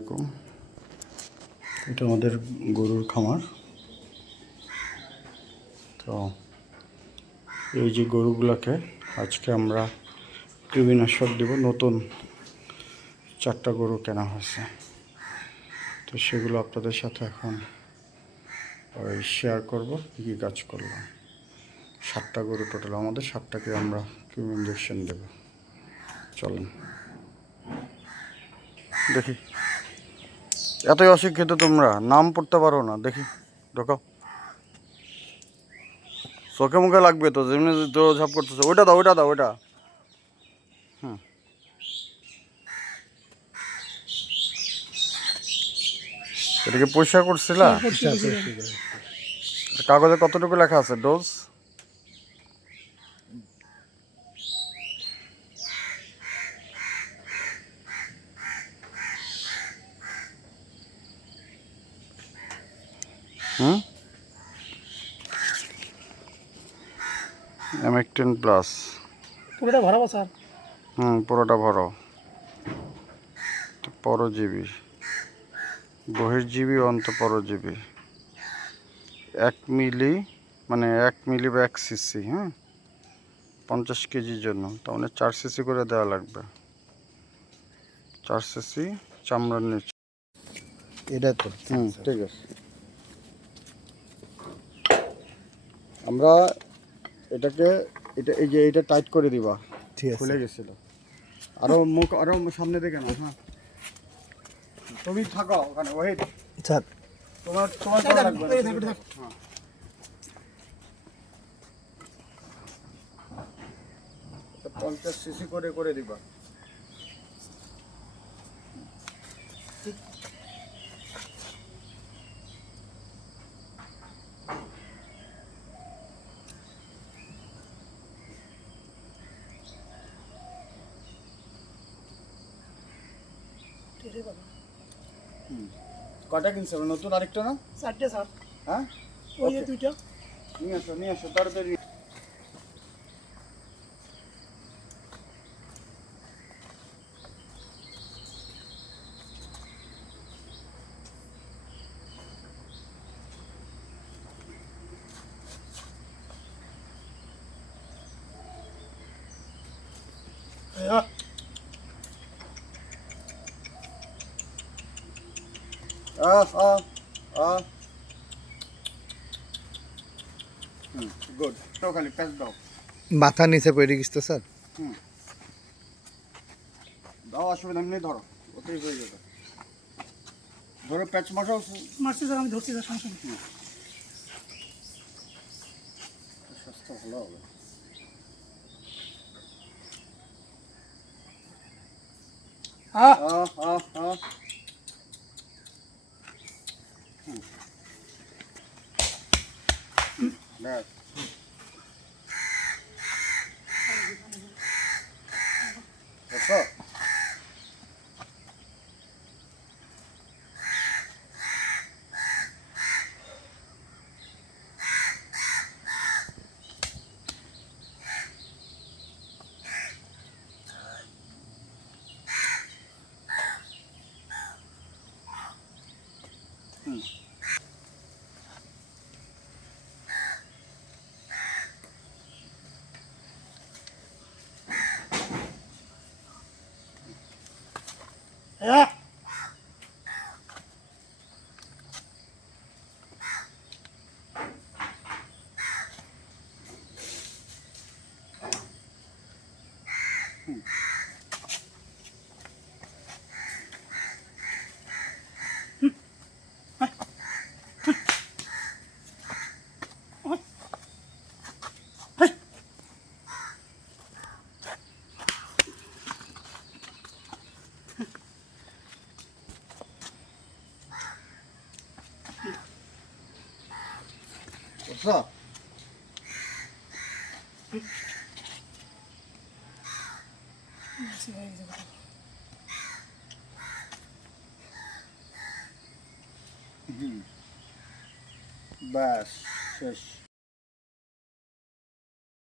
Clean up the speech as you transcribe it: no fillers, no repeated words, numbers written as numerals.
এরকম এটা আমাদের গরুর খামার। তো এই যে গরুগুলোকে আজকে আমরা কৃমিনাশক দেব। নতুন 4টা গরু কেনা হয়েছে, তো সেগুলো আপনাদের সাথে এখন শেয়ার করব কী কী কাজ করলাম। 7টা গরু টোটাল আমাদের, 7টাকে আমরা কৃমি ইঞ্জেকশন দেব। চলেন দেখি। এতই অশিক্ষিত তোমরা, নাম পড়তে পারো না? দেখি ঢোকাও। চোখে মুখে লাগবে তো, যেমনি দৌড়ঝাঁপ করতেছে। ওইটা দাও, ওইটা দাও, ওইটা। হুম, এটাকে পরিষ্কার করছিলা? কাগজে কতটুকু লেখা আছে ডোজ? হুম, M18 প্লাস। পুরোটা ভরাবো স্যার? পুরোটা ভরো। পরজীবী, বহির্জীবী, অন্তঃপরজীবী 1 মিলি, মানে 1 মিলি বা 1 সিসি। হ্যাঁ, 50 কেজির জন্য, তার মানে 4 সিসি করে দেওয়া লাগবে। 4 সিসি চামড়ার নিচে। এটা তো ঠিক আছে। আমরা এটাকে এই যে এটা টাইট করে দিবা। ঠিক আছে, খুলে গেছিল। আরো মুখ আরো সামনে দিকে না। হ্যাঁ, তুমি থাকো ওখানে। Wait sir. তোমার করা লাগবে না। হ্যাঁ, 50 সিসি করে করে দিবা। কটা কিনছে নতুন? আরেকটা না? 4টে স্যার। হ্যাঁ, ওই যে 2টা। নিয়ে আসো তাড়াতাড়ি। গুড। তো খালি প্যাচ দাও। মাথার নিচে পড়ে গেছে তো স্যার। দাও, অসুবিধা নেই, ধরো। ওতেই হয়ে যাবে। ধরো প্যাচ মারো। মারছি স্যার, আমি ধরছি স্যার, সমস্যা নেই। স্বাস্থ্য ভালো হবে। ব্যাস। দেখো, বুঝছো? ব্যাস শেষ।